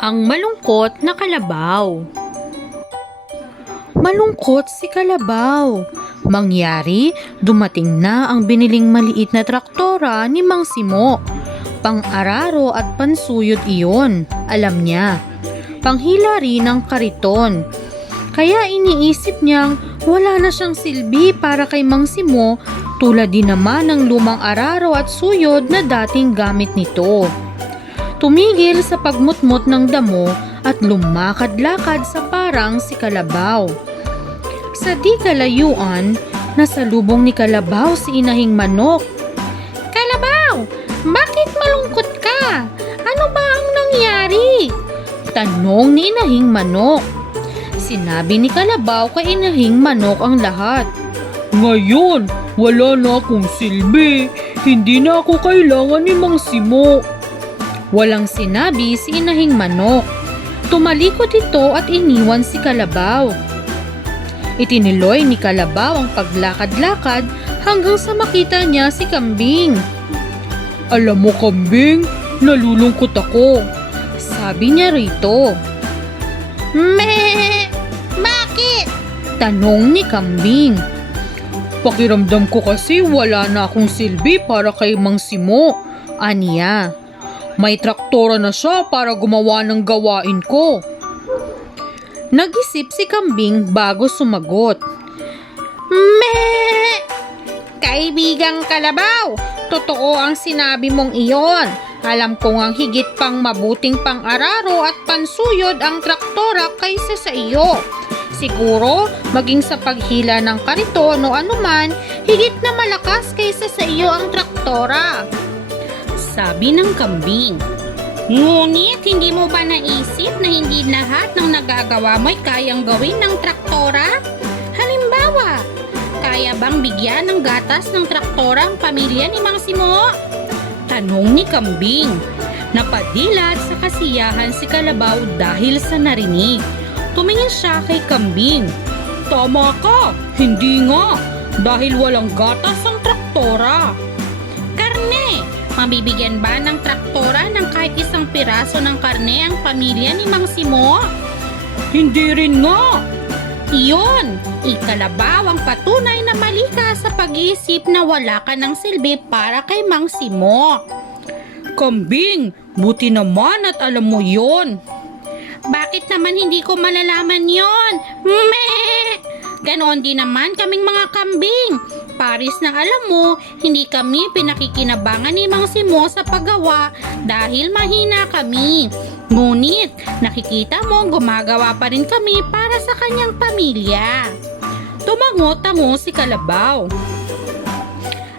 Ang malungkot na kalabaw. Malungkot si kalabaw. Mangyari, dumating na ang biniling maliit na traktora ni Mang Simo. Pang-araro at pansuyot iyon, alam niya. Panghila rin ng kariton. Kaya iniisip niyang wala na siyang silbi para kay Mang Simo tulad din naman ng lumang araro at suyod na dating gamit nito. Tumigil sa pagmutmot ng damo at lumakad-lakad sa parang si Kalabaw. Sa di kalayuan, nasa lubong ni Kalabaw si Inahing Manok. Kalabaw, bakit malungkot ka? Ano ba ang nangyari? Tanong ni Inahing Manok. Sinabi ni Kalabaw kay Inahing Manok ang lahat. Ngayon, wala na akong silbi. Hindi na ako kailangan ni Mang Simo. Walang sinabi si Inahing Manok. Tumalikod ito at iniwan si Kalabaw. Itiniloy ni Kalabaw ang paglakad-lakad hanggang sa makita niya si Kambing. Alam mo, kambing, nalulungkot ako. Sabi niya rito. Me! Bakit? Tanong ni Kambing. Pakiramdam ko kasi wala na akong silbi para kay Mang Simo. Aniya. May traktora na siya para gumawa ng gawain ko. Nag-isip si Kambing bago sumagot. Me! Kaibigang Kalabaw, totoo ang sinabi mong iyon. Alam kong ang higit pang mabuting pang-araro at pansuyod ang traktora kaysa sa iyo. Siguro, maging sa paghila ng kariton o anuman, higit na malakas kaysa sa iyo ang traktora. Sabi ng kambing. Ngunit hindi mo ba naisip na hindi lahat ng nagagawa mo'y kayang gawin ng traktora? Halimbawa, kaya bang bigyan ng gatas ng traktora ang pamilya ni Mang Simo? Tanong ni Kambing. Napadilat sa kasiyahan si Kalabaw dahil sa narinig. Tumingin siya kay Kambing. Tama ka, hindi nga. Dahil walang gatas ang traktora. Mabibigyan ba ng traktora ng kahit isang piraso ng karne ang pamilya ni Mang Simo? Hindi rin nga. Iyon, ikalabaw ang patunay na mali ka sa pag-iisip na wala ka ng silbi para kay Mang Simo. Kambing, buti naman at alam mo yon. Bakit naman hindi ko malalaman yon? Meh! Ganon din naman kaming mga kambing. Paris na alam mo, hindi kami pinakikinabangan ni Mang Simo sa paggawa dahil mahina kami. Ngunit, nakikita mo gumagawa pa rin kami para sa kanyang pamilya. Tumango-tango si Kalabaw.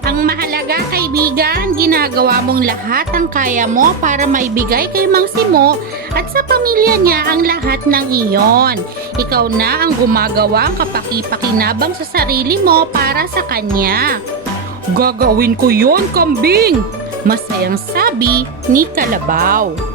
Ang mahalaga kaibigan, ginagawa mong lahat ang kaya mo para maibigay kay Mang Simo at sa pamilya niya ang lahat ng iyon. Ikaw na ang gumagawa ang kapaki-pakinabang sa sarili mo para sa kanya. Gagawin ko yon, kambing. Masayang sabi ni Kalabaw.